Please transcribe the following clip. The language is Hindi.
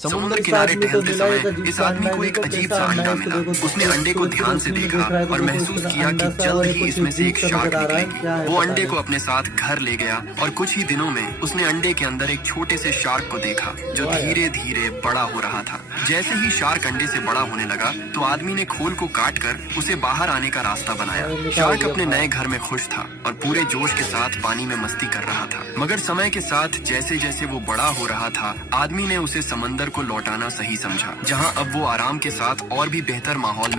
समुद्र किनारे टहलते समय इस आदमी को एक अजीब सा अंडा मिला। उसने अंडे को ध्यान से देखा और महसूस किया कि जल्द ही इसमें से एक शार्क निकलेगी। वो अंडे को अपने साथ घर ले गया और कुछ ही दिनों में उसने अंडे के अंदर एक छोटे से शार्क को देखा जो धीरे धीरे बड़ा हो रहा था। जैसे ही शार्क अंडे से बड़ा होने लगा तो आदमी ने खोल को काट कर उसे बाहर आने का रास्ता बनाया। शार्क अपने नए घर में खुश था और पूरे जोश के साथ पानी में मस्ती कर रहा था। मगर समय के साथ जैसे जैसे वो बड़ा हो रहा था, आदमी ने उसे समंदर को लौटाना सही समझा, जहां अब वो आराम के साथ और भी बेहतर माहौल में